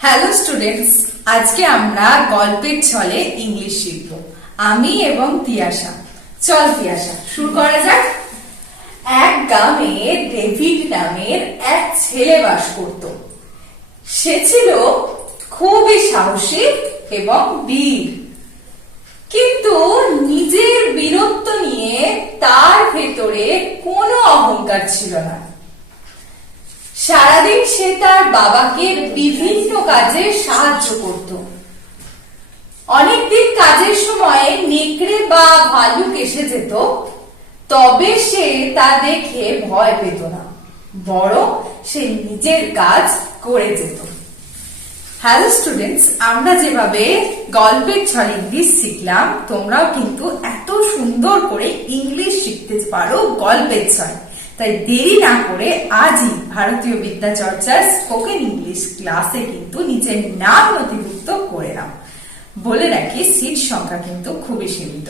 Hello students আজকে আমরা গল্পের ছলে ইংলিশ শিখব। আমি এবং তিয়াশা। চল, তিয়াশা, শুরু করা যাক। এক গ্রামে ডেভিড নামের এক ছেলে বাস করত। সে ছিল খুবই সাহসী এবং বীর। কিন্তু নিজের বীরত্ব নিয়ে তার ভেতরে কোনো অহংকার ছিল না। সারাদিন সে তার বাবাকে বিভিন্ন কাজে সাহায্য করত। অনেকদিন কাজের সময় নেকড়ে বা ভালুক এসে যেত, তবে সে তা দেখে ভয় পেত না, বরং সে নিজের কাজ করে যেত। হ্যালো স্টুডেন্টস, আমরা যেভাবে গল্পের ছলে ইংলিশ শিখলাম, তোমরাও কিন্তু এত সুন্দর করে ইংলিশ শিখতে পারো গল্পের ছলে। তাই দেরি না করে আজই ভারতীয় বিদ্যা চর্চার স্পোকেন ইংলিশ ক্লাসে কিন্তু নিজের নাম নথিভুক্ত করে নাও। বলে রাখি সিট সংখ্যা কিন্তু খুবই সীমিত।